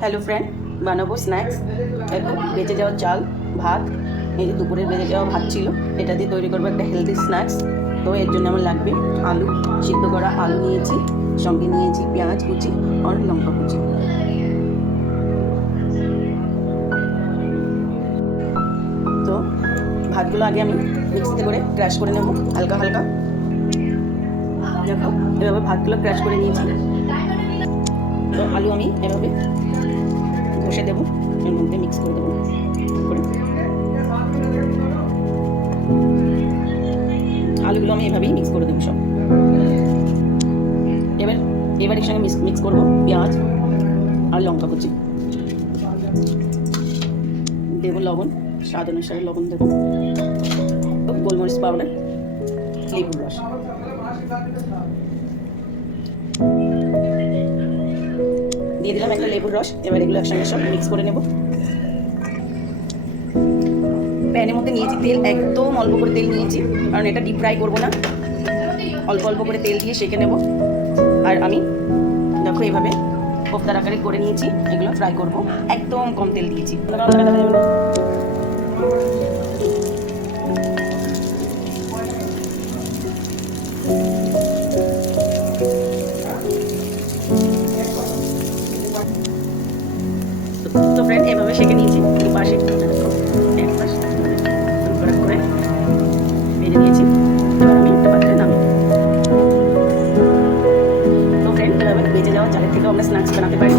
Hello friend, বানাবো snacks. দেখো, বেঁচে যাওয়া চাল, ভাত, এই যে দুপুরের বেঁচে যাওয়া ভাত ছিল, এটা দিয়ে তৈরি করবো একটা হেলদি স্ন্যাক্স। তো এর জন্য আমার লাগবে আলু, সিদ্ধ করা আলু নিয়েছি, সঙ্গে নিয়েছি পেঁয়াজ কুচি আর লঙ্কা কুচি। তো ভাতগুলো আগে আমি মিক্সিতে করে ক্র্যাশ করে নেব হালকা হালকা। দেখো, এভাবে ভাতগুলো ক্র্যাশ করে নিয়েছি। তো আলু আমি এভাবে ঘষে দেবো, এর মধ্যে মিক্স করে দেবো করে। আলুগুলো আমি এভাবেই মিক্স করে দেবো সব। এবার এর সঙ্গে মিক্স করবো পেঁয়াজ আর লঙ্কা কুচি। দেবো লবণ, স্বাদ অনুসারে লবণ দেবো, গোলমরিচ পাউডার, লেবুর রস। দিয়ে দিলাম একটা লেবুর রস। এবার এগুলো একসঙ্গে সব মিক্স করে নেব। প্যানের মধ্যে নিয়েছি তেল, একদম অল্প করে তেল নিয়েছি, কারণ এটা ডিপ ফ্রাই করবো না। অল্প অল্প করে তেল দিয়ে সেঁকে নেব। আর আমি দেখো এইভাবে কোফতার আকারে করে নিয়েছি, এগুলো ফ্রাই করবো। একদম কম তেল দিয়েছি। তো ফ্রেন্ড, এভাবে সেঁকে নিয়েছি দুপাশে, এক পাশ করে ভেজে নিয়েছি। এবার আমি একটা পাত্রে নামি। তো ফ্রেন্ড, এভাবে বেঁচে যাওয়া চালের থেকেও আমরা স্ন্যাক্স বানাতে পারি।